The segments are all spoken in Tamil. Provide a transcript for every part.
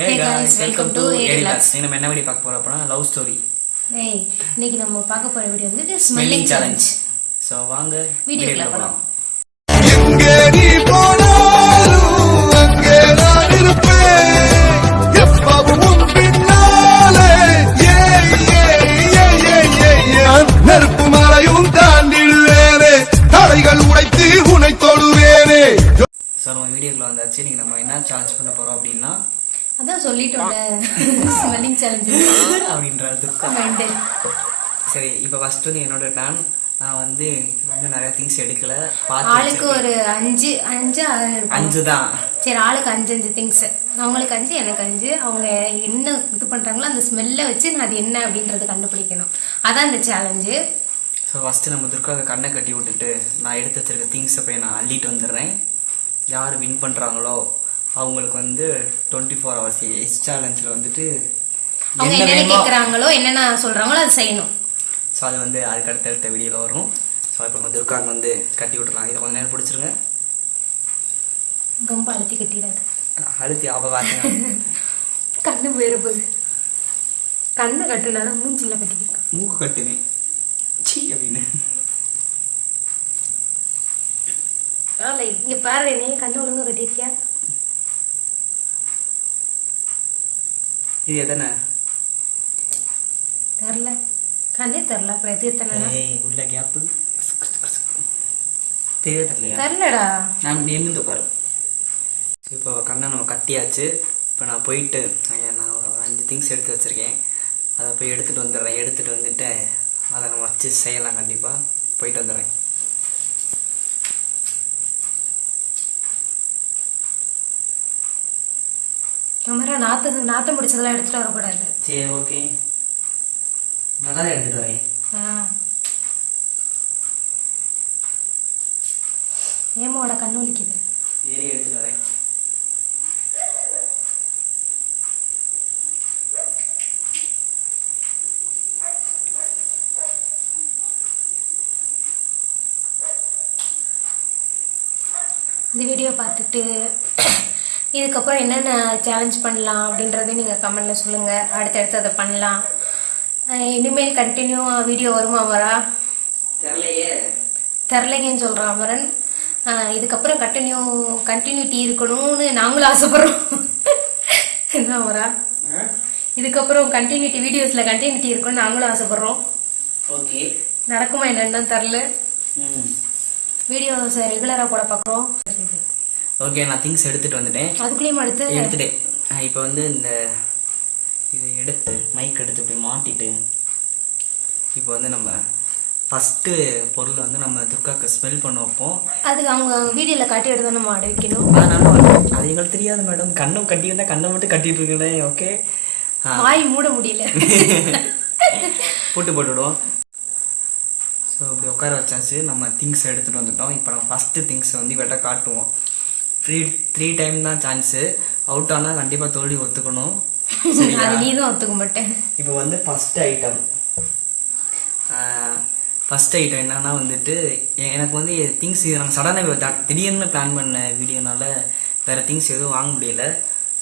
Hey guys, welcome to ADLux. நம்ம என்ன வீடியோ பார்க்க போறோம் அப்படினா லவ் ஸ்டோரி. இன்னைக்கு நம்ம பார்க்க போற வீடியோ வந்து ஸ்மெல்லிங் சேலஞ்ச். சோ வாங்க வீடியோக்குள்ள போலாம். எங்கே நீ போனாலும் அங்கே நான் இருப்பேன். எப்பவும் உன் பின்னாலே நெருப்பு மலையும் தாண்டிடுவேனே. தடைகள் உடைத்து உன்னை தொடுவேனே. சோ நம்ம வீடியோக்குள்ள வந்தாச்சு. இன்னைக்கு நம்ம என்ன சேலஞ்ச் பண்ண போறோம் அப்படினா அதான் சொல்லிட்டோம்ல ஸ்மெல்லிங் சேலஞ்ச் அப்படின்றது. சரி இப்போ ஃபர்ஸ்ட் வந்து என்னோட டர்ன். நான் வந்து இன்னும் நிறைய திங்ஸ் எடுக்கல. ஆளுக்கு ஒரு 5 தான். சரி ஆளுக்கு 5 திங்ஸ். அவங்களுக்கு 5 எனக்கு 5. அவங்க என்ன இது பண்றாங்களோ அந்த ஸ்மெல்ல வச்சு நான் அது என்ன அப்படின்றத கண்டுபிடிக்கணும். அதான் இந்த சேலஞ்சு. ஸோ ஃபர்ஸ்ட் நம்ம துர்காவை கண்ணை கட்டி விட்டுட்டு நான் எடுத்து வச்சிருக்க திங்ஸை போய் நான் அள்ளிட்டு வந்துடுறேன். யார் வின் பண்றாங்களோ அவங்களுக்கு வந்து 24 hours எஸ் சேலஞ்சில் வந்துட்டு அவங்க என்ன கேட்குறாங்களோ என்னென்ன சொல்றாங்களோ அதை செய்யணும். ஸோ அது வந்து அதுக்கு அடுத்த வீடியோவில் வரும். ஸோ இப்போ நம்ம துர்காவுக்கு வந்து கட்டி விட்டுலாம். இதை கொஞ்சம் நேரம் பிடிச்சிருங்க. ரொம்ப அழுத்தி கட்டிடாது. அழுத்தி அவ பார்த்தீங்க கண்ணு போயிட போகுது. கண்ணை கட்டுனால மூஞ்சில கட்டிக்கிட்டு மூக்கு கட்டுது சீ அப்படின்னு. இங்க பாரு நீ கண்ணு ஒழுங்கு கட்டிருக்கியா? இது எத்தனை தெரியல. கண்ணே தெரியல. அப்புறம் எது எத்தனை உள்ள கேப்பு தெரியலையா? தெரியலடா. நான் நிமிந்து பாரு. இப்போ கண்ணை நம்ம கட்டியாச்சு. இப்போ நான் போயிட்டு நான் ஒரு 5 திங்ஸ் எடுத்து வச்சிருக்கேன். அதை போய் எடுத்துட்டு வந்துடுறேன். எடுத்துட்டு வந்துட்டு அதை நம்ம வச்சு செய்யலாம். கண்டிப்பா போயிட்டு வந்துடுறேன். நாத்தம் பிடிச்சதெல்லாம் எடுத்துட்டு வரக்கூடாது. சரி ஓகே. நான் தான் எடுத்துட்டு வரேன். ஏமாவோட கண்ணு வலிக்குது. சரி எடுத்துட்டு வரேன். இந்த வீடியோ பார்த்துட்டு இதுக்கப்புறம் என்னென்ன சேலஞ்ச் பண்ணலாம் அப்படின்றதையும் நீங்கள் கமெண்டில் சொல்லுங்கள். அடுத்தடுத்து அதை பண்ணலாம். இனிமேல் கண்டினியூ வீடியோ வருமா அமரா? தெரிலைங்கன்னு சொல்கிறான் அமரன். இதுக்கப்புறம் கண்டினியூட்டி இருக்கணும்னு நாங்களும் ஆசைப்படுறோம். என்ன அமரா? இதுக்கப்புறம் கண்டினியூட்டி வீடியோஸில் கண்டினியூட்டி இருக்கணும்னு நாங்களும் ஆசைப்படுறோம். ஓகே நடக்குமா என்னன்னு தெரில. வீடியோஸ் ரெகுலராக போட பார்க்குறோம். ஓகே நான் திங்ஸ் எடுத்துட்டு வந்துட்டேன். அதுக்குள்ளேயும் எடுத்துட்டேன். இப்போ வந்து இந்த இதை எடுத்து மைக் எடுத்து இப்படி மாட்டிட்டு இப்போ வந்து நம்ம ஃபர்ஸ்ட் பொருள் வந்து நம்ம துர்காக்கு ஸ்மெல் பண்ண வைப்போம். அதுக்கு அவங்க வீடியோல காட்டி எடுத்து நம்ம ஆட வைக்கணும். அது எங்களுக்கு தெரியாது மேடம். கண்ணும் கட்டி இருந்தா கண்ணை மட்டும் கட்டிட்டு இருக்கேன். ஓகே வாய் மூட முடியல. போட்டுவிடுவோம். ஸோ இப்படி உட்கார வச்சாச்சு. நம்ம திங்ஸ் எடுத்துட்டு வந்துட்டோம். இப்போ நம்ம ஃபர்ஸ்ட் திங்ஸ் வந்து இவட்ட காட்டுவோம். 3 டைம் தான் சான்ஸு. அவுட் ஆனால் கண்டிப்பாக தோல்வி ஒத்துக்கணும். நீதான் ஒத்துக்க மாட்டேன். இப்போ வந்து ஃபர்ஸ்ட் ஐட்டம் என்னன்னா வந்துட்டு எனக்கு வந்து திங்ஸ் நாங்கள் சடனாக திடீர்னு பிளான் பண்ண வீடியோனால வேறு திங்ஸ் எதுவும் வாங்க முடியல.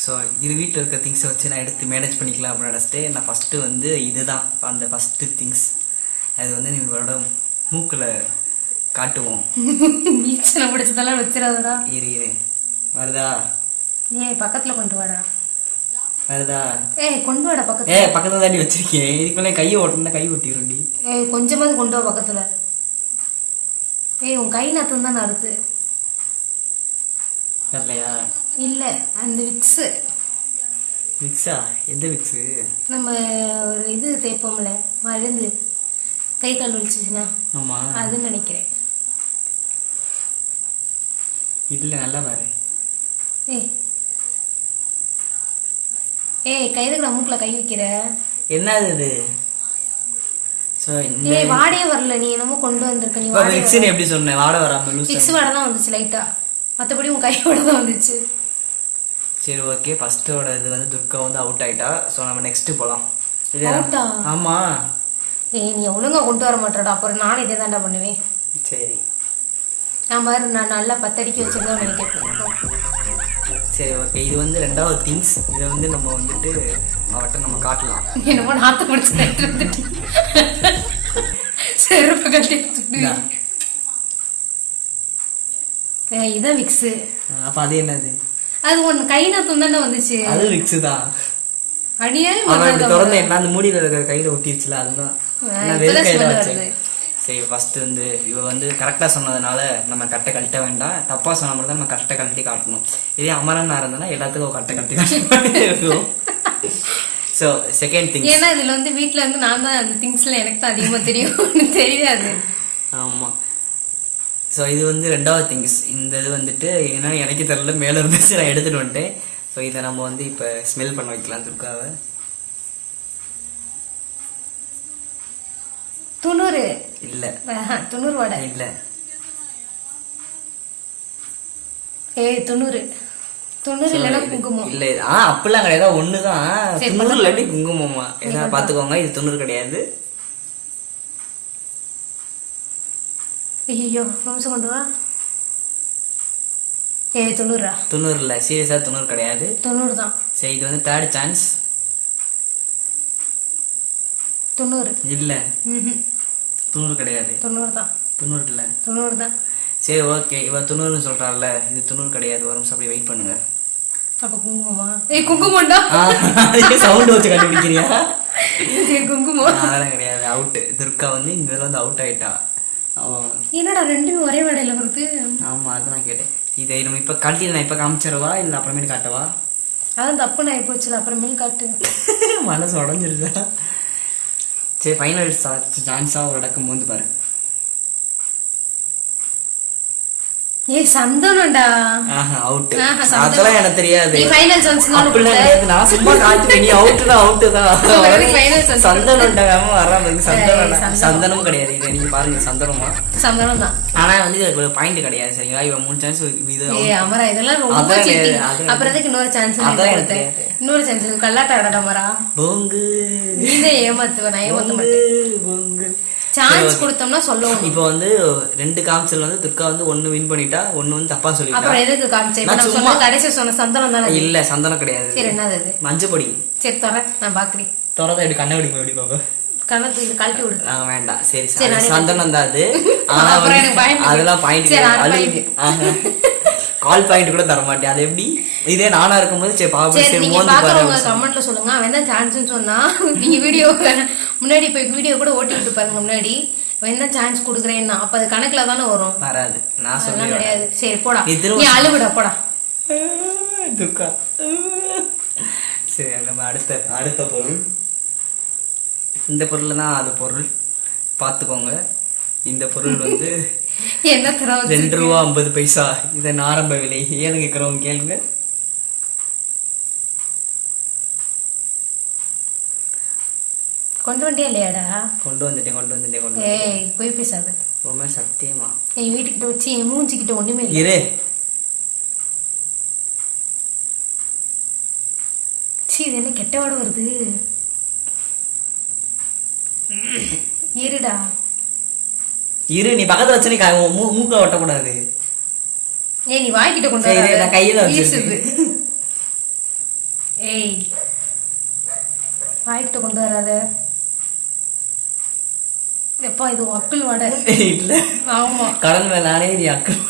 ஸோ இது வீட்டில் இருக்க திங்ஸை வச்சு நான் எடுத்து மேனேஜ் பண்ணிக்கலாம் அப்படின்னு நினச்சிட்டு நான் ஃபஸ்ட்டு வந்து இதுதான் அந்த ஃபஸ்ட்டு திங்ஸ். அது வந்து இவரோட மூக்கில் காட்டுவோம். பீச்சனை பிடிச்சதெல்லாம் வச்சிடாதடா. இரு வருதா? பக்கத்துல கொண்டு வாடா. வருதா? கொண்டு வாடா பக்கத்துல. பக்கத்துல தாண்டி வச்சிருக்கேன். இதுக்கு மேலே கையை ஓட்டணும்னா கை ஒட்டிடும்டி. கொஞ்சமாவது கொண்டு வா பக்கத்துல. உன் கை நாத்தம் தான் அறுத்து வரலையா? இல்ல அந்த விக்ஸா? எந்த விக்ஸு? நம்ம ஒரு இது தேய்ப்போம்ல மருந்து கை கால் வலிச்சுச்சுன்னா. ஆமா அதுன்னு நினைக்கிறேன். இல்ல நல்லா பாரு. கைதுக்கு மூக்குல கை வைக்கிற என்னது இது? வாடையே வரல. நீ என்னமோ கொண்டு வந்திருக்க. நீ விக்ஸ்னு எப்படி சொன்ன? வாடை வராம விக்ஸ் வாடை தான் வந்துச்சு லைட்டா. மற்றபடி உன் கையோட தான் வந்துச்சு. சரி ஓகே. ஃபர்ஸ்டோட இது வந்து துர்கா வந்து அவுட் ஆயிட்டா. ஸோ நம்ம நெக்ஸ்ட் போலாம். ஆமா நீ ஒழுங்கா கொண்டு வர மாட்டேடா. அப்புறம் நானும் இதே தாண்டா பண்ணுவேன். சரி நான் நல்லா 10 அடிக்க வச்சிருந்தேன் நினைக்கிறேன். சரி ஓகே, இது வந்து 2வது திங்ஸ். இதை வந்து நம்ம வந்துட்டு அவட்ட நம்ம காட்டலாம். என்னமோ நாத்து முடிச்சு செருப்பு கட்டி இதான் விக்ஸு. அப்ப அது என்னது? அது ஒன்று கை நாத்தம் தானே வந்துச்சு. அது விக்ஸு தான். அடியே திறந்த என்ன அந்த மூடியில இருக்கிற கையில ஒட்டிருச்சுல, அதுதான். சரி ஃபர்ஸ்ட் வந்து இவ வந்து கரெக்டா சொன்னதுனால நம்ம கட்டை கழட்ட வேண்டாம். தப்பா சொன்ன மட்டும் தான் நம்ம கட்டை கழட்டி காட்டணும். இதே அமரனா இருந்தனா எல்லாத்துக்கும் கட்டை கழட்டி காட்டணும். ஸோ செகண்ட் திங்ஸ், ஏன்னா இதுல வந்து வீட்டுல இருந்து நான் தான் அந்த திங்ஸ்ல எனக்கு தான் அதிகமா தெரியும். தெரியாது. ஆமா. ஸோ இது வந்து 2வது திங்ஸ். இந்த இது வந்துட்டு என்னன்னு எனக்கு தெரியல, மேலே இருந்துச்சு, நான் எடுத்துட்டு வந்துட்டேன். ஸோ இதை நம்ம வந்து இப்போ ஸ்மெல் பண்ண வைக்கலாம் துர்காவை. 90 இல்ல 90 வடை இல்ல. 90 இல்லைன்னா குங்குமம் இல்ல. அப்படிலாம் கிடையாது, ஒண்ணுதான். 90 இல்லாட்டி குங்குமமா ஏதாவது பாத்துக்கோங்க. இது 90 கிடையாது. ஐயோ வம்சம் கொண்டு வா. 90 இல்ல, சீரியஸா 90 கிடையாது. 90 தான். சரி இது வந்து 3rd சான்ஸ். 90 இல்ல. 90 கிடையாது. 90 தான். 90 இல்ல. 90 தான். சரி ஓகே, இவ 90 சொல்றாள்ல, இது 90 கிடையாது. ஒரு நிமிஷம் அப்படியே வெயிட் பண்ணுங்க. அப்ப குங்குமமா? குங்குமம்டா. சவுண்ட் வச்சு கண்டுபிடிக்கிறியா? குங்குமம் அதெல்லாம் கிடையாது. அவுட். துர்கா வந்து இந்த இதுல வந்து அவுட் ஆயிட்டா. என்னடா ரெண்டுமே ஒரே வடையில வருது? ஆமா, அதான் நான் கேட்டேன். இதை நம்ம இப்ப கழட்டி நான் இப்ப காமிச்சிடவா இல்ல அப்புறமேட்டு காட்டவா? அதான் தப்பு நான் போச்சுல, அப்புறமேல் காட்டு. மனசு உடஞ்சிருச்சா? சரி ஃபைனல் சான்ஸா ஒரு இடக்கம் வந்து பாரு. சந்தனம்டா. அவுட். அதெல்லாம் எனக்கு தெரியாது. நீ ஃபைனல் சான்ஸ் தான் தெரியாது. நான் சும்மா காட்டுறேன். நீ அவுட்னா அவுட் தான். சந்தனம்டா வராம சந்தனம் கிடையாது. இதை நீங்க பாருங்க, சந்தனமா? சந்தனம் தான். ஆனா வந்து இதுக்கு ஒரு பாயிண்ட் கிடையாது. சரிங்களா? இவன் 3 சான்ஸ் இது. அமரா இதெல்லாம் ரொம்ப சீட்டிங். அப்புறம் எதுக்கு இன்னொரு சான்ஸ்? இன்னொரு சான்ஸ் கல்லாட்ட ஆடடா மரா. போங்கு. நீனே ஏமாத்துவ, நான் ஏமாத்த மாட்டேன். போங்கு. சான்ஸ் கொடுத்தோம்னா சொல்லுவோம். இப்போ வந்து 2 காமிச்சல் வந்து துர்கா வந்து 1 வின் பண்ணிட்டா, 1 வந்து தப்பா சொல்லிட்டா. அப்புறம் எதுக்கு காமிச்சே? நான் சொன்ன கடைசி சொன்ன சந்தனம் தானே. இல்ல சந்தனம் கிடையாது. சரி என்னது அது? மஞ்சப்பொடி. சரி தர நான் பாக்குறேன். தரதா இப்படி கண்ணை விடுங்க, எப்படி பாப்பா? கண்ணத்து இது கழட்டி விடு. வேண்டாம். சரி சந்தனம் தான் அது. ஆனா அதெல்லாம் பாயிண்ட் கால் பாயிண்ட் கூட தர மாட்டேன். அது எப்படி? இதே நானா இருக்கும்போது சரி பாப்பா சரி மோந்து பாருங்க. கமெண்ட்ல சொல்லுங்க. அவன் தான் சான்ஸ்னு சொன்னா நீங்க வீடியோ முன்னாடி போய் வீடியோ கூட ஓட்டி விட்டு பாருங்க. முன்னாடி அவன் தான் சான்ஸ் குடுக்குறேன்னா அப்ப அது கணக்குல தானே வரும். வராது. நான் சொல்ல கிடையாது. சரி போடா, நீ அழுவிடா போடா துக்கா. சரி நம்ம அடுத்த பொருள். இந்த பொருள் தான் அது பொருள். பாத்துக்கோங்க. இந்த பொருள் வந்து என்ன தரம்? 2 ரூபா 50 பைசா. இதன் ஆரம்ப விலை. ஏன்னு கேட்கறவங்க கேளுங்க. கொண்டு வந்தே இல்லையாடா? கொண்டு வந்துட்டேன். ஏய் போய் பேசாத. ரொம்ப சத்தியமா என் வீட்டுக்கிட்ட வச்சு என் மூஞ்சிக்கிட்ட ஒண்ணுமே இல்லை. இரு. சீ, இது என்ன கெட்ட வாடை வருது? இருடா இரு. நீ பக்கத்துல வச்சு மூக்க ஒட்டக்கூடாது. ஏய் நீ வாய்க்கிட்ட கொண்டு வர. நான் கையில வச்சிருக்கேன். ஏய் வாய்க்கிட்ட கொண்டு வராத. எப்பா இது அக்குள் வாடை. இல்ல. ஆமா. கடல் மேல நானே நீ அக்குள்.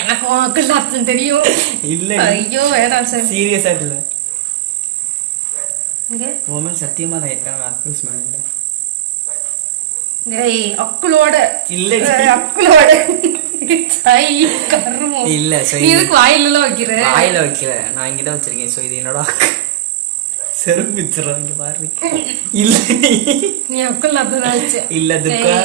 எனக்கும் அக்குள் அர்த்தம் தெரியும். இல்ல. ஐயோ வேணாம் சார். சீரியஸா இல்ல. இங்க ஓமன் சத்தியமா நான் அக்குள் ஸ்மெல் இல்ல. ஏய் அக்குளோட இல்ல. அக்குளோட சாய் கர்மோ இல்ல. நீ இதுக்கு வாயில வைக்கிற? வாயில வைக்கிற. நான் இங்க தான் வச்சிருக்கேன். சோ இது என்னோட செருப்பு வச்சிரறேன். இங்க பாரு. இல்ல நீ அக்குள் அதான் வச்ச. இல்ல துக்கா.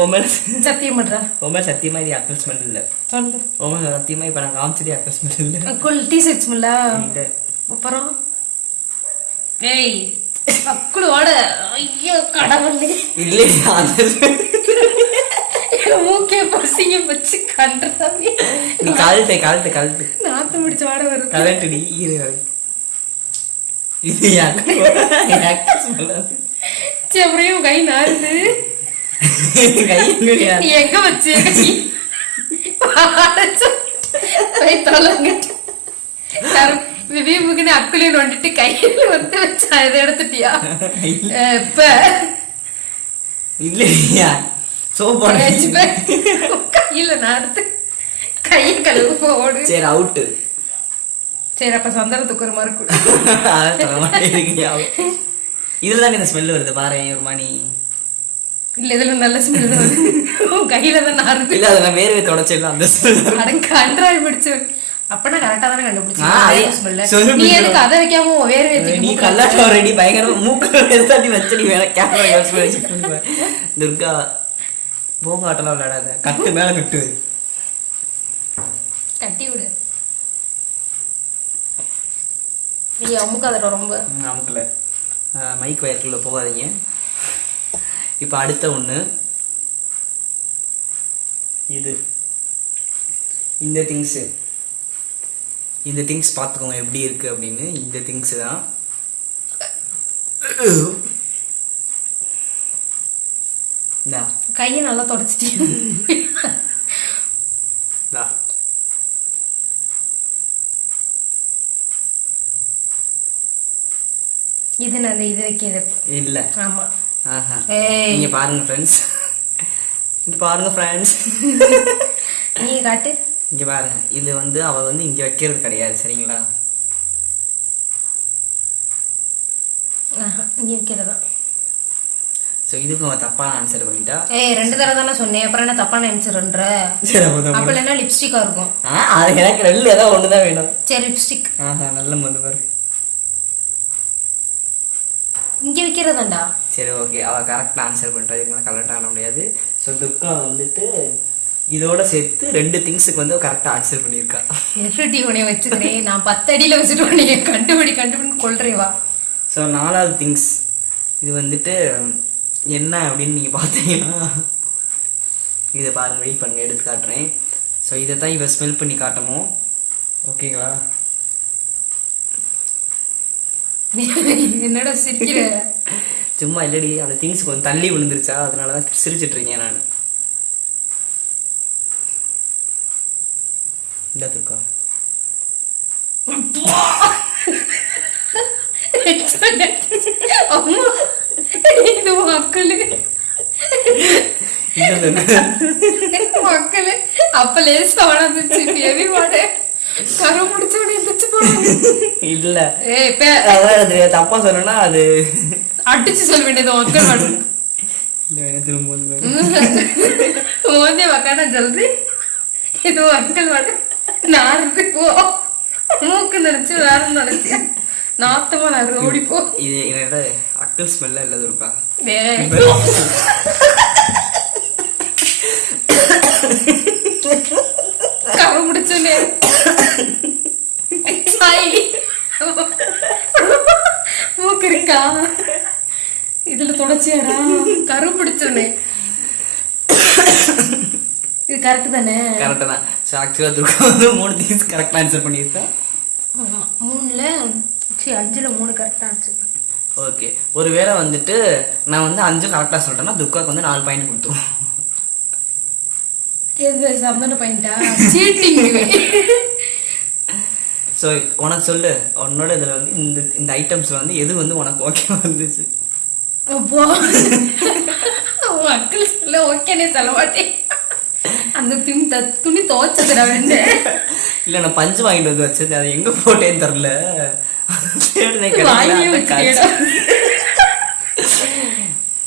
ஓமன் சத்தியம் பண்றா. ஓமன் சத்தியமா இது அக்குள் ஸ்மெல் இல்ல. சொல்லு. ஓமன் சத்தியமா இப்ப நான் காமிச்சது அக்குள் ஸ்மெல் இல்ல. அக்குள் டீ-ஷர்ட் ஸ்மெல்லா? இல்ல. அப்புறம் ஏய் அக்குளோட. ஐயோ கடவுளே. இல்ல அது மூக்கே பசிங்க வச்சு கண்டறாவே. நீ கழட்டு நாத்து முடிச்ச வாட வரும். கழட்டுடி. இது யாக்கு சொல்லாது. செவரையும் கை நாறுது. கை எங்க வச்சு விவேமுக்குன்னு அக்குலையும் நோண்டிட்டு கையில வந்து வச்சா இதை எடுத்துட்டியா இப்ப இல்லையா சோப்பா கையில நார்த்து கையை கழுவு போடு. சரி அவுட்டு. சரி அப்ப சந்தனத்துக்கு ஒரு மறுக்கு இதுல தான் இந்த ஸ்மெல் வருது பாரு ஒரு மணி. இல்ல இதுல நல்ல ஸ்மெல் வருது கையில தான் நார்த்து. இல்ல அதை நான் வேர்வை தொடச்சிடலாம் அந்த ஸ்மெல். கண்டாய் பிடிச்சு அப்பனா கரெக்டா தானே கண்டுபிடிச்சேன். நீ எதுக்கு அதை வைக்காம வேற வச்சு நீ கல்லாட்ட ரெடி பயங்கரமா மூக்க எடுத்தாட்டி வச்சு நீ வேற கேமரா யூஸ் பண்ணி துர்கா போங்க ஆட்டலாம் விளையாடாத. கட்டு மேல கட்டு கட்டி விடு. நீ அமுக்காத ரொம்ப அமுக்கல. மைக் வயர்க்குள்ள போகாதீங்க. இப்ப அடுத்த ஒண்ணு இது இந்த திங்ஸ் பார்த்துக்கோங்க எப்படி இருக்கு அப்படின்னு. இந்த திங்ஸ் தான் கையை நல்லா தொடச்சிட்டேன். இது நான் இது வைக்கிறது இல்ல. ஆமா நீங்க பாருங்க ஃப்ரெண்ட்ஸ், இங்க பாருங்க ஃப்ரெண்ட்ஸ். நீ காட்டு. இங்க பாருங்க, இது வந்து அவ வந்து இங்க வைக்கிறது கிடையாது சரிங்களா? இங்க வைக்கிறதா? சோ இதுக்கு அவ தப்பான ஆன்சர் பண்ணிட்டா. ரெண்டு தடவை தானே சொன்னேன், அப்புறம் என்ன தப்பான ஆன்சர்ன்ற? அப்ப என்ன லிப்ஸ்டிக்கா இருக்கும்? அது எனக்கு ரெண்டுல ஏதாவது ஒண்ணுதான் வேணும். சரி லிப்ஸ்டிக். நல்ல மொதல் பாரு. இங்க வைக்கிறதாண்டா. சரி ஓகே, அவ கரெக்டா ஆன்சர் பண்ணிட்டா. இதுக்கு கரெக்டா ஆன முடியாது. ஸோ துர்கா வந்துட்டு இதோட சேர்த்து 2 திங்ஸுக்கு வந்து கரெக்டா ஆன்சர் பண்ணியிருக்கா. எப்படி உனைய வச்சுக்கிறேன் நான் 10 அடியில வச்சுட்டு உனைய கண்டுபிடி கொள்றேவா. ஸோ 4வது திங்ஸ் இது வந்துட்டு என்ன அப்படின்னு நீங்க பார்த்தீங்கன்னா இதை பாருங்க, வெயிட் பண்ணுங்க எடுத்து காட்டுறேன். ஸோ இதை தான் இவ ஸ்மெல் பண்ணி காட்டணும் ஓகேங்களா? என்னடா சிரிக்கிற? சும்மா இல்லடி, அந்த திங்ஸ் கொஞ்சம் தள்ளி விழுந்துருச்சா, அதனாலதான் சிரிச்சிட்டு இருக்கேன் நான். இந்த துர்கா அம்மா இது மக்களு மக்களு அப்ப லேசா வளர்ந்துச்சு பேபி மாடு கரு முடிச்சவனே எந்திரிச்சு போனாங்க. இல்ல அதான் தப்பா சொன்னா அது அடிச்சு சொல்ல வேண்டியது மக்கள் மாடு. திரும்ப மோதே வக்கான ஜல்தி இது மக்கள் மாடு. நார்ந்து போ மூக்கு நினைச்சு வேற நினைச்சு நாத்தமா நான் ஓடி போ. இது என்னோட அக்கல் ஸ்மெல்ல இல்லது இருக்கா? கரு முடிச்சோன்னே மூக்கு இருக்கா இதுல தொடச்சியாடா? கரு பிடிச்சோன்னே இது கரெக்ட் தானே? கரெக்ட் தான். ஸோ ஆக்சுவலாக துர்கா வந்து 3 திங்ஸ் கரெக்டாக ஆன்சர் பண்ணியிருக்கா. 3ல 5ல் 3 கரெக்டாக ஆன்சர். ஓகே, ஒருவேளை வந்துட்டு நான் வந்து 5 கரெக்டாக சொல்லிட்டேன்னா துர்காவுக்கு வந்து 4 பாயிண்ட் கொடுத்துரும். எது சந்தன பாயிண்டா? சீட்டிங். ஸோ உனக்கு சொல்லு, உன்னோட இதில் வந்து இந்த ஐட்டம்ஸில் வந்து எது வந்து உனக்கு ஓகேவா இருந்துச்சு? மக்கள் சொல்ல ஓகேனே சொல்ல மாட்டேன். அந்த துணி துவைச்சதுடா வேண்டு. இல்ல நான் பஞ்சு வாங்கிட்டு வந்து வச்சது, அது எங்க போட்டேன்னு தெரியல.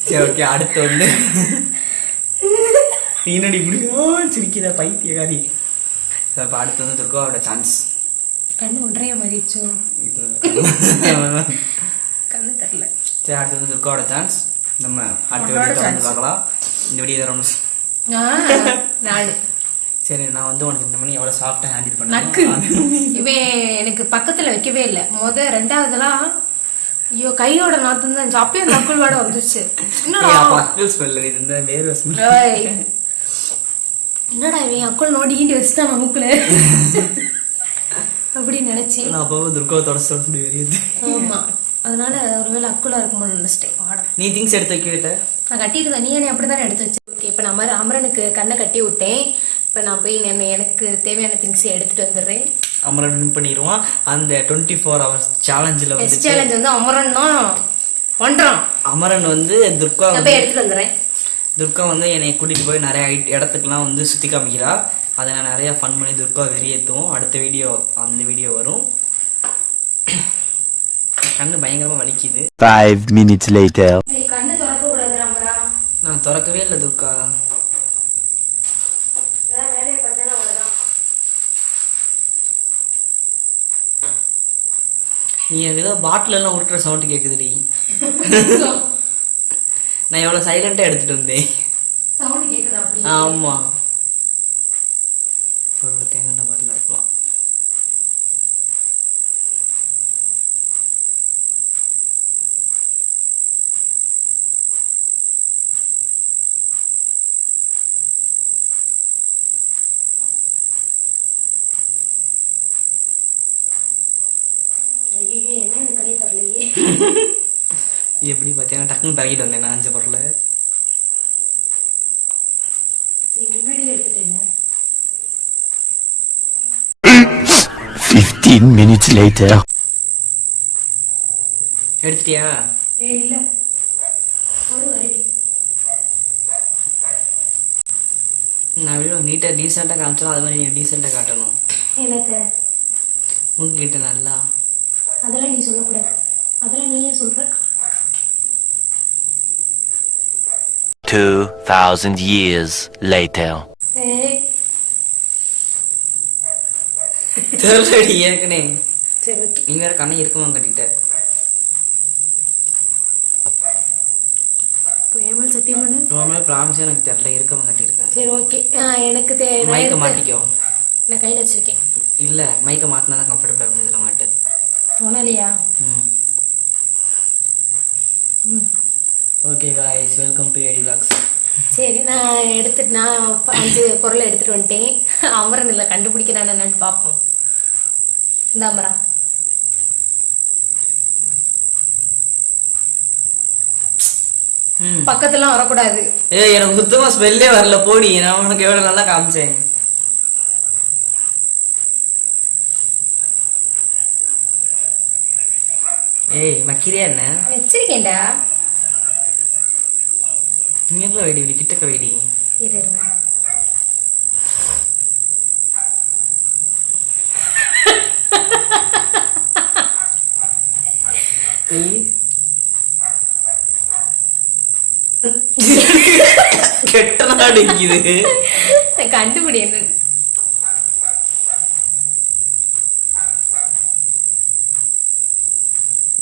சரி ஓகே, அடுத்து வந்து நீனடி இப்படி சிரிக்கிற பைத்தியகாரி. அப்ப அடுத்து வந்து துர்காவோட சான்ஸ். கண்ணு ஒன்றைய மாறிச்சோ? கண்ணு தெரியல. சரி அடுத்து வந்து துர்காவோட சான்ஸ். நம்ம அடுத்த வீடியோ தொடர்ந்து பார்க்கலாம். இந்த வீடியோ ரொம்ப சரி. நான் வந்து உனக்கு இந்த மணி எவ்வளவு சாஃப்டா ஹேண்டில் பண்ணேன். இவன் எனக்கு பக்கத்துல வைக்கவே இல்லை. 2வதுலாம் ஐயோ கையோட நாத்தம் தான். அப்பயே நக்குள் வாட வந்துருச்சு. என்னடா இவன் அக்குள் நோண்டிக்கிட்டு வச்சுதான் நமக்குள்ள அப்படின்னு நினைச்சேன். துர்காவை தொடச்சு எரியுது. ஆமா, அதனால ஒருவேளை அக்குளா இருக்கும்போது நினைச்சிட்டேன். நீ திங்ஸ் எடுத்து வைக்கல? நான் கட்டிட்டு தான். நீ என்ன அப்படித்தானே எடுத்து வச்சு. ஓகே, இப்ப நான் அமரனுக்கு கண்ணை கட்டி விட்டேன். இப்போ நான் போய் எனக்கு தேவையான திங்ஸ் எடுத்துட்டு வந்துடுறேன். அமரன் வின் பண்ணிடுவான். அந்த 24 hours சேலஞ்சில் வந்து சேலஞ்ச் வந்து அமரன் தான் பண்றான். அமரன் வந்து துர்கா போய் எடுத்துட்டு வந்துடுறேன். துர்கா வந்து என்னை கூட்டிகிட்டு போய் நிறைய இடத்துக்குலாம் வந்து சுற்றி காமிக்கிறா. அதை நான் நிறையா ஃபன் பண்ணி துர்கா வெறியேற்றுவோம். அடுத்த வீடியோ அந்த வீடியோ வரும். கண்ணு பயங்கரமாக வலிக்குது. 5 minutes later. கண்ணு திறக்க கூடாது அமரா. நான் திறக்கவே இல்லை துர்கா. வேலையை பார்த்தேன்னா அவ்வளோதான். நீ எனக்கு ஏதோ பாட்டில் எல்லாம் உருட்டுற சவுண்டு கேட்குதுடி. நான் எவ்வளோ சைலண்டாக எடுத்துகிட்டு வந்தேன். சவுண்ட் கேட்குதா அப்படி? ஆமாம், ஒரு தேங்காய் பாட்டில் இருக்கலாம். ஐயோ என்ன எனக்கு கடையை தரலையே. எப்படி பார்த்தீங்கன்னா டக்குன்னு பறக்கிட்டு வந்தேன் நான் 5 பொருளை. நீ முன்னாடி எடுத்துட்டேங்க. 15 minutes later. எடுத்துட்டியா? இல்ல ஒரு வரி. நான் வீடியோ நீட்டாக டீசெண்டாக காமிச்சாலும் அது மாதிரி நீ டீசெண்டாக காட்டணும். எனக்கு மூக்கிட்ட நல்லா. அதெல்லாம் நீ சொல்லக்கூடாது. அதெல்லாம் நீயே சொல்ற. 2000 years later. தெரியலடி ஏற்கனவே. சரி ஓகே. நீ வேற கண்ணை இருக்குமா கட்டிட்ட. ஏமல் சத்தியம் பண்ணு. உன் மேலே ப்ராமிஸே எனக்கு தெரியல, இருக்கவன் கட்டியிருக்கேன். சரி ஓகே. எனக்கு மைக்கை மாட்டிக்கோ. நான் கையில் வச்சிருக்கேன். இல்லை மைக்கை மாட்டினா தான் கம்ஃபர்டபுளாக இருக்கும். இதில் மாட்டு ஒன்றும் okay guys, welcome to AD blogs. சரி நான் 5 பொருளை எடுத்துட்டு வந்துட்டேன். அமரன் இல்லை கண்டுபிடிக்கிறான் என்னன்னு பார்ப்போம். இந்த அமரா பக்கத்துலாம் வரக்கூடாது. எனக்கு சுத்தமா ஸ்மெல்லே வரல. போடி, நான் உனக்கு எவ்வளவு நல்லா காமிச்சேன். ஏய் மக்கிரியா என்ன வச்சிருக்கேன்டா. நீங்களும் வெடி வெடி கிட்டக்க வெடி. கெட்ட நாடு இருக்குது. கண்டுபிடி என்ன.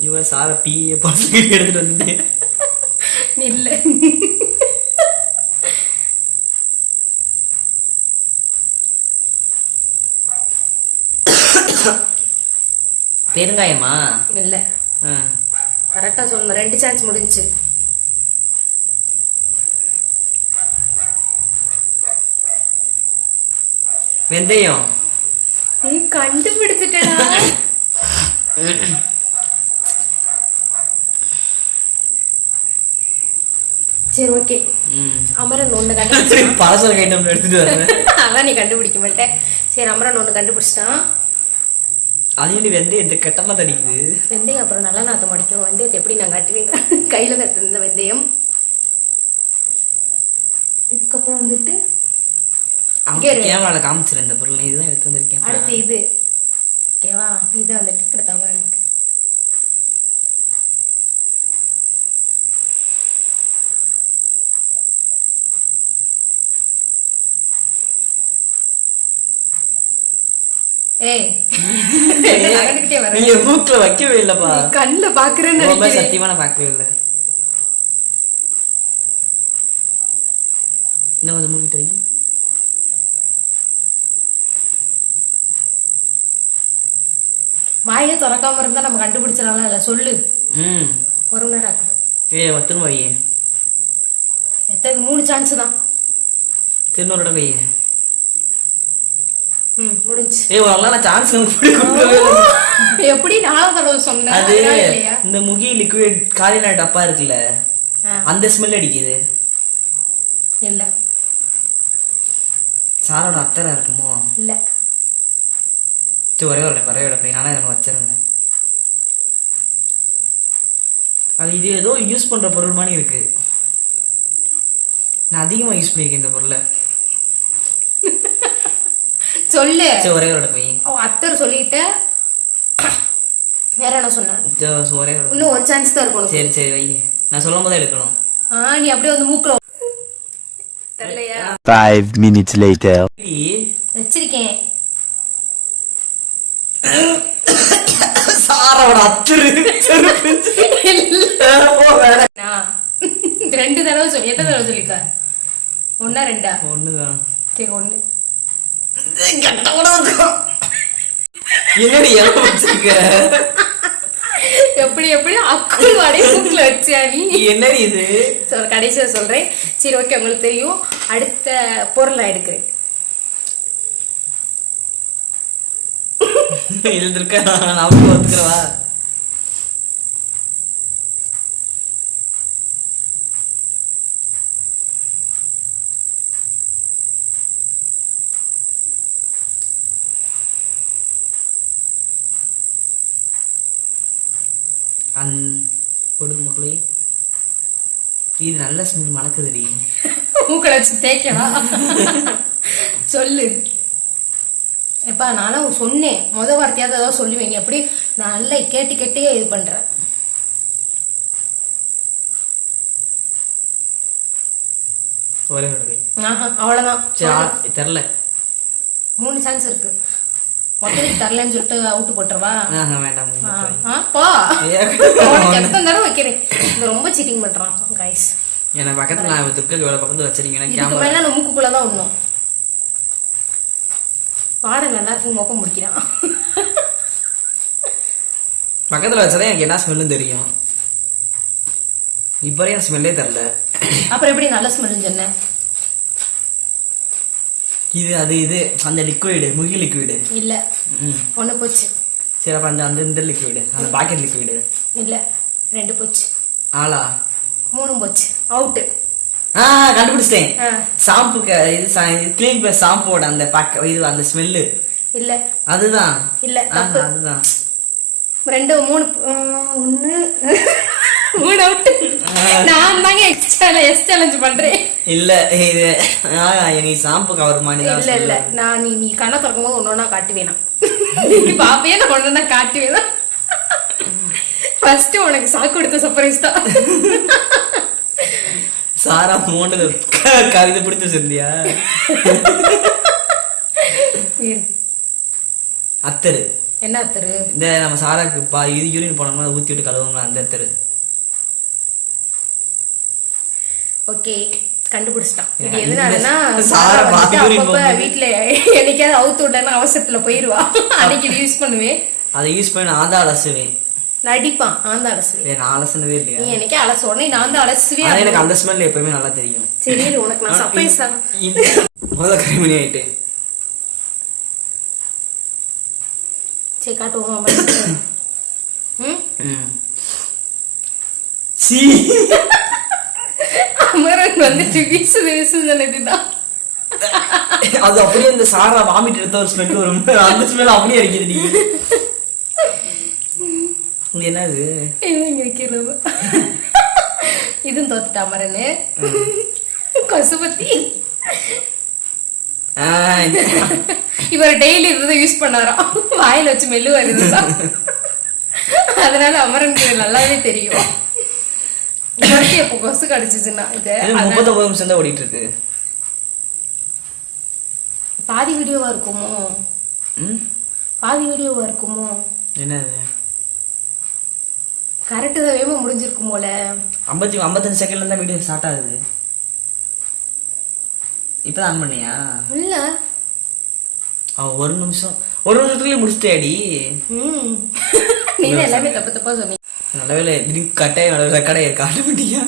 இவன் சார பிஏ பசங்க எடுத்துட்டு வந்துட்டேன். இல்ல பெருங்காயமா? இல்ல கரெக்டா சொல்லணும். 2 சான்ஸ் முடிஞ்சு. வெந்தயம். நீ கண்டுபிடிச்சிட்டடா. சரி ஓகே. அமரன் ஒண்ணு கண்டுபிடிச்சான். பலசர கைட்டம் எடுத்துட்டு வரேன். அதான் நீ கண்டுபிடிக்க மாட்டேன். சரி அமரன் ஒண்ணு கண்டுபிடிச்சிட்டான். அதையும் வெந்தயம் இந்த கெட்டமா தடிக்குது. வெந்தயம் அப்புறம் நல்லா நாத்தம் அடிக்கும். வெந்தயத்தை எப்படி நான் கட்டுவீங்க? கையில கட்டுந்த வெந்தயம். இதுக்கப்புறம் வந்துட்டு கேமரால காமிச்சிரு இந்த பொருள். இதுதான் எடுத்து வந்திருக்கேன். அடுத்து இது ஓகேவா? இது வந்துட்டு கிடைத்த அமரனுக்கு. மூக்குல வைக்கவே இல்லப்பா. கண்ணுல பாக்குறேன்னு சத்தியமா நான் பாக்கவே இல்லை. இன்னும் கொஞ்சம் மூக்கிட்டு வை. வாயே திறக்காம இருந்தா நம்ம கண்டுபிடிச்சனால இல்ல. சொல்லு. 1 மணி நேரம் ஆகுது. ஒத்துன்னு வை. எத்தனை 3 சான்ஸ் தான். திருநூறோட வை. முடிஞ்சு. நான் சான்ஸ் எப்படி 4வது தடவை சொன்னேன். அது இந்த முகி லிக்விட் காலினா டப்பா இருக்குல்ல, அந்த ஸ்மெல் அடிக்குது. இல்ல சாரோட அத்தரா இருக்குமோ? இல்ல. சரி ஒரே போய் நானே எனக்கு வச்சிருந்தேன். அது இது ஏதோ யூஸ் பண்ற பொருள் மாதிரி இருக்கு. நான் அதிகமா யூஸ் பண்ணிருக்கேன் இந்த பொருளை. சொல்லு. சரி ஒரே போய் அத்தர் சொல்லிட்ட. வேற என்ன சொன்ன? ஒரே இன்னும் ஒரு சான்ஸ் தான் இருக்கணும். சரி சரி வை, நான் சொல்லும் போதே எடுக்கணும். நீ அப்படியே வந்து மூக்குல தெரியலையா? 5 minutes later. வச்சிருக்கேன். சாரோட அத்தரு. ரெண்டு தடவை சொல்லி எத்தனை தடவை சொல்லிக்க? ஒன்னா ரெண்டா? ஒண்ணுதான். சரி ஒண்ணு. என்னடி எவ்வளவு வச்சிருக்க? எப்படி எப்படி அக்குள் வாடகை மூக்குல வச்சியா நீ? என்னடி இது? கடைசியா சொல்றேன். சரி ஓகே, உங்களுக்கு தெரியும். அடுத்த பொருளை எடுக்கிறேன். எழுந்திருக்க நான் ஒத்துக்கிறவா? கொடுங்க மக்களே, இது நல்ல ஸ்மெல் மணக்குதுடி. மூக்களை வச்சு தேய்க்கலாம். சொல்லு. எப்பா நானும் சொன்னேன், வார்த்தையாவது ஏதாவது சொல்லுவேன். நீ அப்படி நான் நல்லா கேட்டு கேட்டே இது பண்றேன். ஒரே அவ்வளவுதான். தெரியல. 3 சான்ஸ் இருக்கு. மொத்தத்துக்கு தரலன்னு சொல்லிட்டு அவுட்டு போட்டுருவா? வேண்டாம். எத்தனை தடவை வைக்கிறேன். ரொம்ப சீட்டிங் பண்றான் கைஸ். எனக்கு பக்கத்துல நான் துர்க்கு இவ்வளவு பக்கத்துல வச்சிருக்கேன். இதுக்கு மேல நான் மூக்குக்குள்ளதான் ஒண்ணும் பாட நல்லா இருக்கு. மொப்பம் முடிக்கிறான். பக்கத்துல வச்சதான் எனக்கு என்ன ஸ்மெல்லும் தெரியும். இப்ப எனக்கு ஸ்மெல்லே தெரியல. அப்புறம் எப்படி நல்ல ஸ்மெல் சொன்ன? இது அது இது அந்த லிக்விடு, முகி லிக்விடு இல்ல. ஒண்ணு போச்சு. சரி அப்ப அந்த இந்த லிக்விடு, அந்த பாக்கெட் லிக்விடு இல்ல. 2 போச்சு. ஆளா 3 போச்சு. அவுட். கண்டுபிடிச்சிட்டேன். ஷாம்பு இது கிளீன் பிளஸ் ஷாம்போட அந்த பாக் இது அந்த ஸ்மெல்லு. இல்ல அதுதான். இல்ல தப்பு. அதுதான். 2 3 3 அவுட். நான் தாங்க எக்ஸ் சேலஞ்ச் பண்றேன். இல்ல இது நீ ஷாம்பு கவர் மாதிரி தான். இல்ல இல்ல நான் நீ கண்ணை திறக்கும் போது ஒன்னொன்னா காட்டுவேனா? நீ பாப்பையே நான் ஒன்னொன்னா காட்டுவேனா? ஃபர்ஸ்ட் உனக்கு சாக்கு கொடுத்த சர்ப்ரைஸ் தான். சாரா மோண்டு கவிதை பிடிச்சு வச்சிருந்தியா? அத்தரு. என்ன அத்தரு? இந்த நம்ம சாராக்கு இது யூரின் போனோம்னா ஊத்தி விட்டு கழுவுங்க அந்த அத்தரு. ஓகே கண்டுபிடிச்சிட்டான். இது எதனாலன்னா அப்பப்ப வீட்டுல என்னைக்காவது அவுத்து விட்டா அவசரத்துல போயிருவா. அன்னைக்கு யூஸ் பண்ணுவேன். அதை யூஸ் பண்ணி நான் தான் அலசுவேன். நடிப்பான். நான் தான் அலசுவேன். நான் அலசுனதே இல்லையா? நீ என்னைக்கே அலச உடனே நான் தான் அலசுவேன். எனக்கு அந்த ஸ்மெல் எப்பவுமே நல்லா தெரியும். சரி உனக்கு நான் சர்ப்ரைஸ் தான். முதல்ல கரிமணி ஆயிட்டு. சரி காட்டுவோம். அமரன் வந்துட்டு வீசுதுதான். அது அப்படியே இந்த சாரா வாமிட் எடுத்த ஒரு ஸ்மெல் வரும். அந்த ஸ்மெல் அப்படியே இருக்குது. நீ என்னது வைக்கிறது? இதுவும் தோத்துட்டா அமரனு. கொசுபத்தி இவர் டெய்லி இதுதான் யூஸ் பண்ணாராம். வாயில வச்சு மெல்லு வருதுதான். அதனால அமரனுக்கு நல்லாவே தெரியும். எப்போ கொசு கடிச்சிச்சுன்னா இது 39 நிமிஷம் தான் ஓடிட்டு இருக்கு. பாதி வீடியோவா இருக்குமோ? பாதி வீடியோவா இருக்குமோ? என்னது கரெக்ட் தான் வேகமா முடிஞ்சிருக்கும் போல. 55 செகண்ட்ல தான் வீடியோ ஸ்டார்ட் ஆகுது. இப்பதான் ஆன் பண்ணியா? இல்ல ஒரு நிமிஷத்துலயே முடிச்சிட்டேடி. நீங்க எல்லாமே தப்பு தப்பா சொன்னீங்க. நல்லவேளை ரெக்கார்டை காட்ட மாட்டியா?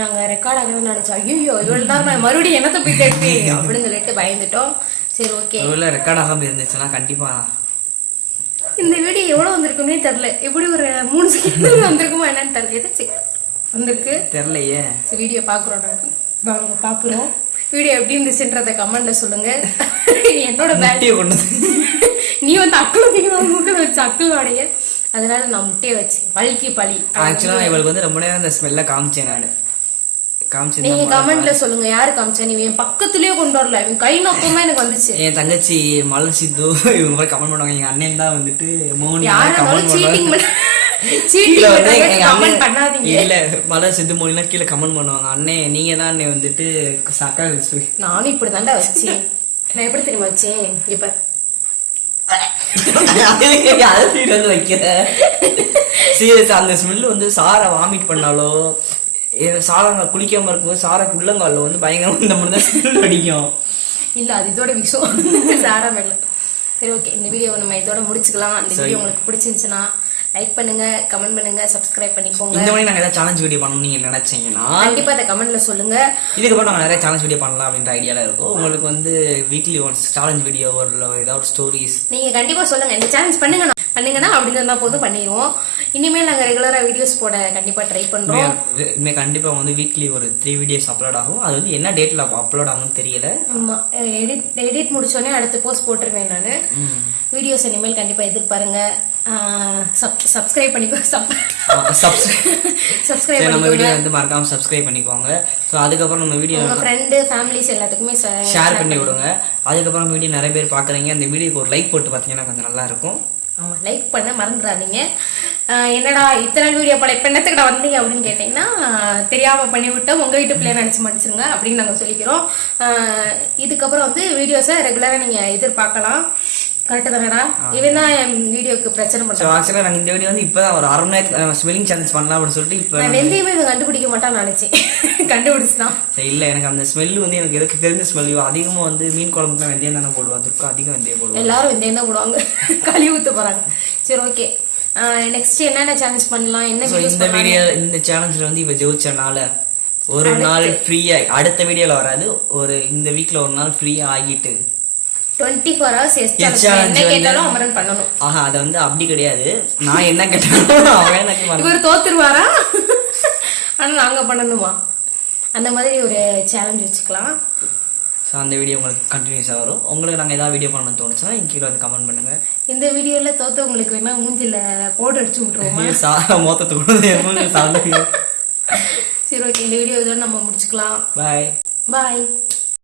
நாங்க ரெக்கார்ட் ஆகணும்னு நினைச்சோம். ஐயோ இவ்வளவு நேரம் மறுபடியும் என்னத்தை போய் கேட்டு அப்படின்னு சொல்லிட்டு பயந்துட்டோம். சரி ஓகே. ரெக்கார்ட் ஆகாம இருந்துச்சுன்னா கண்டிப்பா இந்த வீடியோ எவ்வளவு வந்திருக்குன்னே தெரியல. எப்படி ஒரு 3 செகண்ட் வந்திருக்குமா என்னன்னு தெரியல. எதாச்சு வந்திருக்கு தெரியலையே. சரி வீடியோ பாக்குறோம். நாங்க பாக்குறோம். வீடியோ எப்படி இருந்துச்சுன்றத கமெண்ட்ல சொல்லுங்க. என்னோட முட்டையை கொண்டு நீ வந்து அக்குளத்துக்கு மூக்கில் வச்சு அக்குள் வாடைய, அதனால நான் முட்டையை வச்சு பழிக்கு பழி. ஆக்சுவலா இவளுக்கு வந்து ரொம்ப நேரம் அந்த ஸ்மெல்ல காமிச்சேன் நான். நீங்க கமெண்ட்ல சொல்லுங்க யாரு காமிச்சா. நீ என் பக்கத்துலயே கொண்டு வரல, என் கை நோக்கமா எனக்கு வந்துச்சு. என் தங்கச்சி மலர் சித்து இவங்க மாதிரி கமெண்ட் பண்ணுவாங்க. எங்க அண்ணன் தான் வந்துட்டு மோனி யாரும் சீட்டிங் கமெண்ட் பண்ணாதீங்க. இல்ல மலர் சித்து மோனிலாம் கீழே கமெண்ட் பண்ணுவாங்க. அண்ணே நீங்க தான் அண்ணே வந்துட்டு சக்கா. நானும் இப்படி தாண்டா வச்சேன். நான் எப்படி தெரியுமா வச்சேன், இப்ப வந்து வைக்கிறேன். சீரியஸ் அந்த ஸ்மெல் வந்து சாரை வாமிட் பண்ணாலோ சாரங்க குளிக்காம இருக்கும்போது சாரை உள்ளங்கால வந்து பயங்கரமா இந்த மாதிரி தான் ஸ்மெல் அடிக்கும். இல்ல அது இதோட விஷயம் சாரா மேல. சரி ஓகே, இந்த வீடியோ நம்ம இதோட முடிச்சுக்கலாம். இந்த வீடியோ உங்களுக்கு பிடிச்சிருந்துச்சுன்னா லைக் பண்ணுங்க, கமெண்ட் பண்ணுங்க, சப்ஸ்கிரைப் பண்ணிக்கோங்க. இந்த மாதிரி நாங்க ஏதாவது சேலஞ்ச் வீடியோ பண்ணணும் நீங்க நினைச்சீங்கன்னா கண்டிப்பா அதை கமெண்ட்ல சொல்லுங்க. இதுக்கப்புறம் நாங்க நிறைய சேலஞ்ச் வீடியோ பண்ணலாம் அப்படின்ற ஐடியால இருக்கும். உங்களுக்கு வந்து வீக்லி ஒன்ஸ் சேலஞ்ச் வீடியோ ஒரு ஏதாவது ஸ்டோரிஸ் நீங்க கண்டிப்பா சொல்லுங்க. இந்த சேலஞ்ச் பண்ணுங்கன்னா அப்படின்னு இருந்தா போதும், பண்ணிடுவோம். இனிமேல் நாங்க ரெகுலரா வீடியோஸ் போட கண்டிப்பா ட்ரை பண்றோம். இனிமே கண்டிப்பா வந்து வீக்லி ஒரு 3 வீடியோஸ் அப்லோட் ஆகும். அது வந்து என்ன டேட்ல அப்லோட் ஆகும்னு தெரியல. ஆமா, எடிட் முடிச்சோடனே அடுத்த போஸ்ட் போட்டுருவேன் நானு. வீடியோஸ் இனிமேல் கண்டிப்பா எதிர்பாருங்க. சப்ஸ்கிரைப் பண்ணிக்கோ. சப்ஸ்கிரைப் நம்ம வீடியோ வந்து மறக்காம சப்ஸ்கிரைப் பண்ணிக்கோங்க. ஸோ அதுக்கப்புறம் நம்ம வீடியோ உங்க ஃப்ரெண்டு ஃபேமிலிஸ் எல்லாத்துக்குமே ஷேர் பண்ணி விடுங்க. அதுக்கப்புறம் வீடியோ நிறைய பேர் பாக்குறீங்க. அந்த வீடியோக்கு ஒரு லைக் போட்டு பார்த்தீங்கன்னா கொஞ்சம் நல்லா இருக்கும். ஆமா, லைக் பண்ண மறந்துடாதீங்க. என்னடா இத்தனை வீடியோ போல இப்ப என்னத்துக்கிட்ட வந்தீங்க அப்படின்னு கேட்டீங்கன்னா தெரியாம பண்ணி விட்டோம், உங்க வீட்டு பிள்ளைய நினைச்சு மன்னிச்சிருங்க அப்படின்னு நாங்க சொல்லிக்கிறோம். இதுக்கப்புறம் வந்து வீடியோஸை ரெகுலரா நீங்க எதிர்பார்க்கலாம். கரெக்ட் தானடா? இவன் தான் என் வீடியோக்கு பிரச்சனை பண்ணுறோம். ஆக்சுவலாக நாங்கள் இந்த வீடியோ வந்து இப்போ ஒரு அரை மணி நேரம் ஸ்மெல்லிங் சேலஞ்ச் பண்ணலாம் அப்படின்னு சொல்லிட்டு இப்போ வெந்தயமே இவன் கண்டுபிடிக்க மாட்டான்னு நினைச்சேன். கண்டுபிடிச்சுதான். இல்லை, எனக்கு அந்த ஸ்மெல் வந்து எனக்கு எதுக்கு தெரிஞ்ச ஸ்மெல். அதிகமாக வந்து மீன் குழம்புக்கு வெந்தயம் தானே போடுவோம். அதுக்கு அதிகம் வெந்தயம் போடுவோம். எல்லாரும் வெந்தயம் தான் போடுவாங்க, களி ஊற்ற போறாங்க. சரி ஓகே, நெக்ஸ்ட் என்னென்ன சேலஞ்ச் பண்ணலாம், என்ன இந்த வீடியோ இந்த சேலஞ்சில் வந்து இப்போ ஜெயிச்சனால ஒரு நாள் ஃப்ரீயா, அடுத்த வீடியோல வராது, ஒரு இந்த வீக்ல ஒரு நாள் ஃப்ரீயா ஆகிட்டு 24 hours என்ன கேட்டாலும் அமரன் பண்ணணும். ஆஹா, அது வந்து அப்படி கிடையாது. நான் என்ன கேட்டாலும் அவன் எனக்கு இவர் தோத்துருவாரா, ஆனா நாங்க பண்ணணுமா, அந்த மாதிரி ஒரு சேலஞ்ச் வச்சுக்கலாம். ஸோ அந்த வீடியோ உங்களுக்கு கண்டினியூஸாக வரும். உங்களுக்கு நாங்கள் ஏதாவது வீடியோ பண்ணணும்னு தோணுச்சுன்னா கீழே வந்து கமெண்ட் பண்ணுங்க. இந்த வீடியோல தோத்தவங்களுக்கு வேணா மூஞ்சில போட்டு அடிச்சு விட்டுருவோமா? மொத்தத்துக்கு சரி ஓகே, இந்த வீடியோ இதோட நம்ம முடிச்சுக்கலாம். பாய் பாய்.